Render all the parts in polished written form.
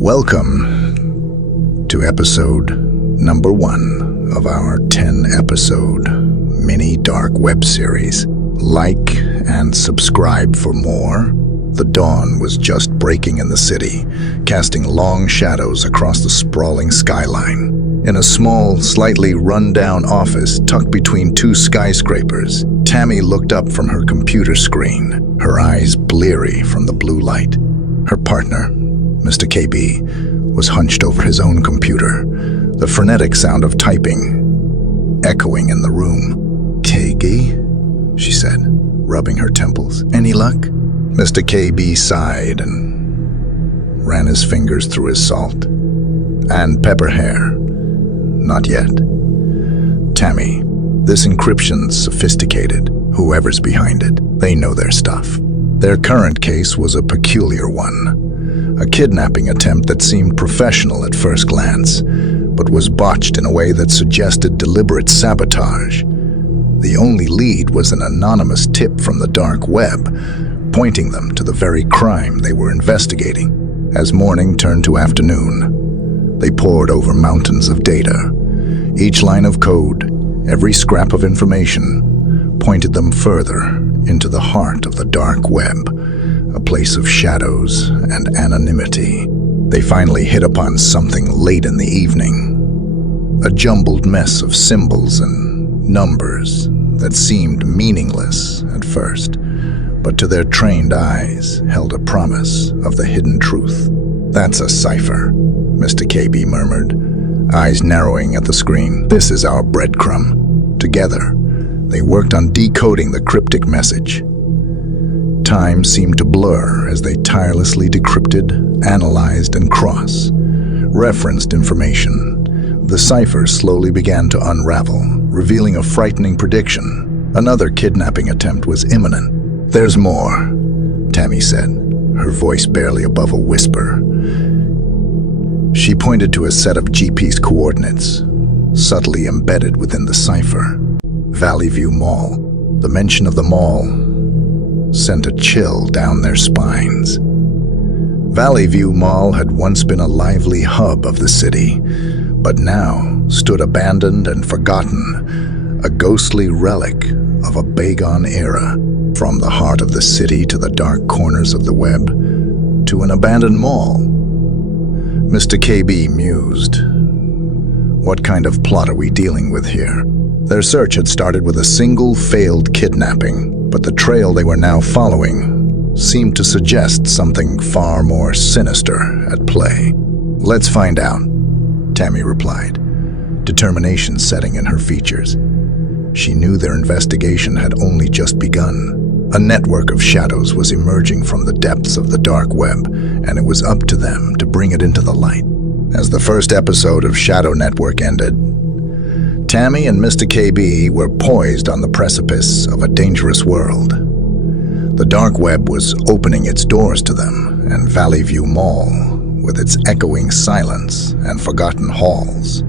Welcome to episode number 1 of our 10-episode mini dark web series. Like and subscribe for more. The dawn was just breaking in the city, casting long shadows across the sprawling skyline. In a small, slightly run-down office tucked between two skyscrapers, Tammy looked up from her computer screen, her eyes bleary from the blue light. Her partner, Mr. KB, was hunched over his own computer, the frenetic sound of typing echoing in the room. "KB?" she said, rubbing her temples. "Any luck?" Mr. KB sighed and ran his fingers through his salt and pepper hair. "Not yet. Tammy, this encryption's sophisticated. Whoever's behind it, they know their stuff. Their current case was a peculiar one. A kidnapping attempt that seemed professional at first glance, but was botched in a way that suggested deliberate sabotage. The only lead was an anonymous tip from the dark web, pointing them to the very crime they were investigating. As morning turned to afternoon, they pored over mountains of data. Each line of code, every scrap of information, pointed them further into the heart of the dark web, a place of shadows and anonymity. They finally hit upon something late in the evening, a jumbled mess of symbols and numbers that seemed meaningless at first, but to their trained eyes held a promise of the hidden truth. "That's a cipher," Mr. KB murmured, eyes narrowing at the screen. "This is our breadcrumb." Together, they worked on decoding the cryptic message. Time seemed to blur as they tirelessly decrypted, analyzed, and cross-referenced information. The ciphers slowly began to unravel, revealing a frightening prediction. Another kidnapping attempt was imminent. "There's more," Tammy said, her voice barely above a whisper. She pointed to a set of GPS coordinates, subtly embedded within the cipher. Valley View Mall. The mention of the mall sent a chill down their spines. Valley View Mall had once been a lively hub of the city, but now stood abandoned and forgotten, a ghostly relic of a bygone era. From the heart of the city to the dark corners of the web, to an abandoned mall. Mr. KB mused. What kind of plot are we dealing with here? Their search had started with a single failed kidnapping, but the trail they were now following seemed to suggest something far more sinister at play. "Let's find out," Tammy replied, determination setting in her features. She knew their investigation had only just begun. A network of shadows was emerging from the depths of the dark web, and it was up to them to bring it into the light. As the first episode of Shadow Network ended, Tammy and Mr. KB were poised on the precipice of a dangerous world. The dark web was opening its doors to them, and Valley View Mall, with its echoing silence and forgotten halls,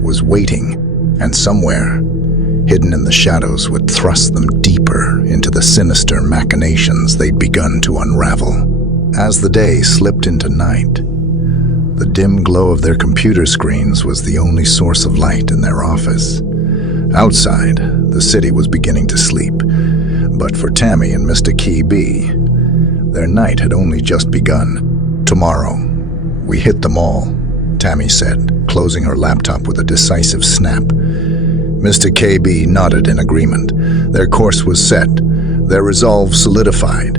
was waiting, and somewhere, hidden in the shadows, would thrust them deeper into the sinister machinations they'd begun to unravel. As the day slipped into night, the dim glow of their computer screens was the only source of light in their office. Outside, the city was beginning to sleep, but for Tammy and Mr. KB, their night had only just begun. "Tomorrow, we hit the mall," Tammy said, closing her laptop with a decisive snap. Mr. KB nodded in agreement. Their course was set, their resolve solidified.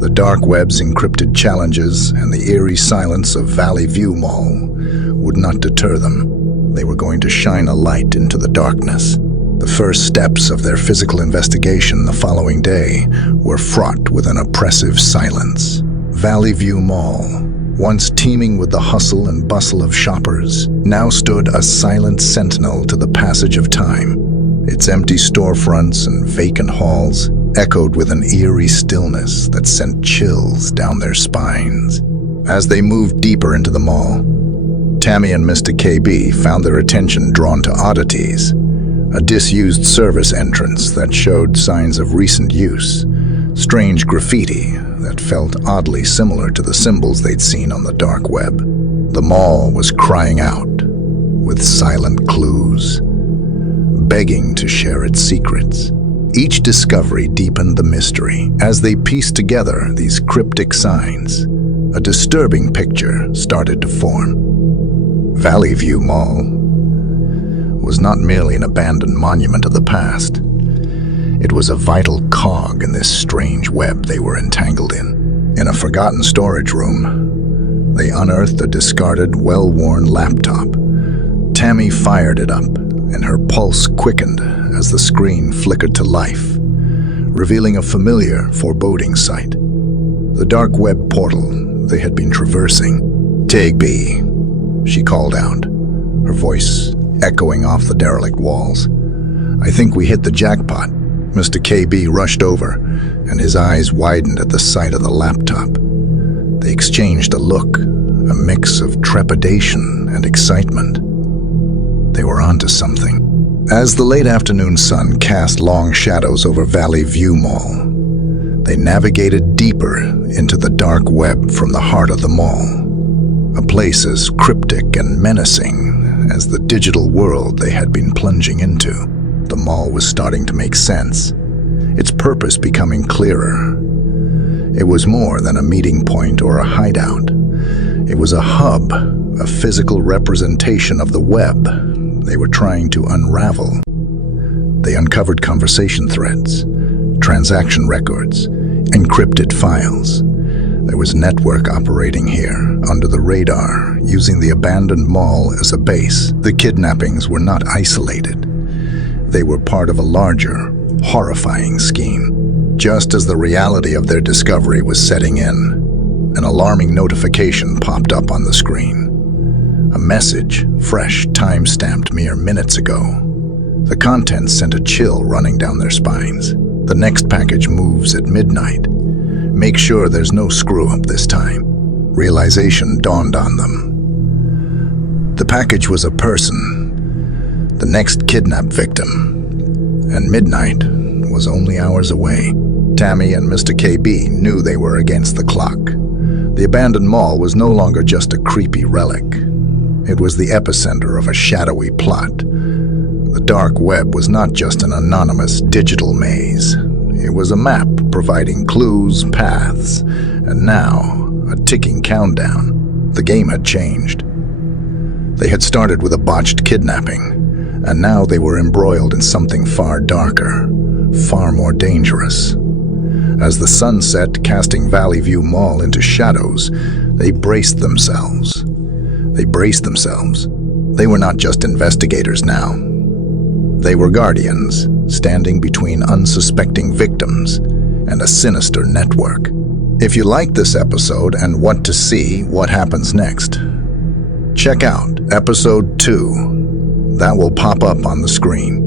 The dark web's encrypted challenges and the eerie silence of Valley View Mall would not deter them. They were going to shine a light into the darkness. The first steps of their physical investigation the following day were fraught with an oppressive silence. Valley View Mall, once teeming with the hustle and bustle of shoppers, now stood a silent sentinel to the passage of time. Its empty storefronts and vacant halls echoed with an eerie stillness that sent chills down their spines. As they moved deeper into the mall, Tammy and Mr. KB found their attention drawn to oddities. A disused service entrance that showed signs of recent use, strange graffiti that felt oddly similar to the symbols they'd seen on the dark web. The mall was crying out, with silent clues, begging to share its secrets. Each discovery deepened the mystery. As they pieced together these cryptic signs, a disturbing picture started to form. Valley View Mall was not merely an abandoned monument of the past. It was a vital cog in this strange web they were entangled in. In a forgotten storage room, they unearthed a discarded, well-worn laptop. Tammy fired it up, and her pulse quickened as the screen flickered to life, revealing a familiar, foreboding sight. The dark web portal they had been traversing. "Tigby," she called out, her voice echoing off the derelict walls. "I think we hit the jackpot." Mr. KB rushed over, and his eyes widened at the sight of the laptop. They exchanged a look, a mix of trepidation and excitement. They were onto something. As the late afternoon sun cast long shadows over Valley View Mall, they navigated deeper into the dark web from the heart of the mall, a place as cryptic and menacing as the digital world they had been plunging into. The mall was starting to make sense, its purpose becoming clearer. It was more than a meeting point or a hideout. It was a hub, a physical representation of the web they were trying to unravel. They uncovered conversation threads, transaction records, encrypted files. There was a network operating here, under the radar, using the abandoned mall as a base. The kidnappings were not isolated. They were part of a larger, horrifying scheme. Just as the reality of their discovery was setting in, an alarming notification popped up on the screen. A message, fresh, time-stamped mere minutes ago. The contents sent a chill running down their spines. "The next package moves at midnight. Make sure there's no screw-up this time." Realization dawned on them. The package was a person, the next kidnap victim, and midnight was only hours away. Tammy and Mr. KB knew they were against the clock. The abandoned mall was no longer just a creepy relic. It was the epicenter of a shadowy plot. The dark web was not just an anonymous digital maze. It was a map providing clues, paths, and now a ticking countdown. The game had changed. They had started with a botched kidnapping, and now they were embroiled in something far darker, far more dangerous. As the sun set, casting Valley View Mall into shadows, they braced themselves. They were not just investigators now. They were guardians, standing between unsuspecting victims and a sinister network. If you liked this episode and want to see what happens next, check out episode 2. That will pop up on the screen.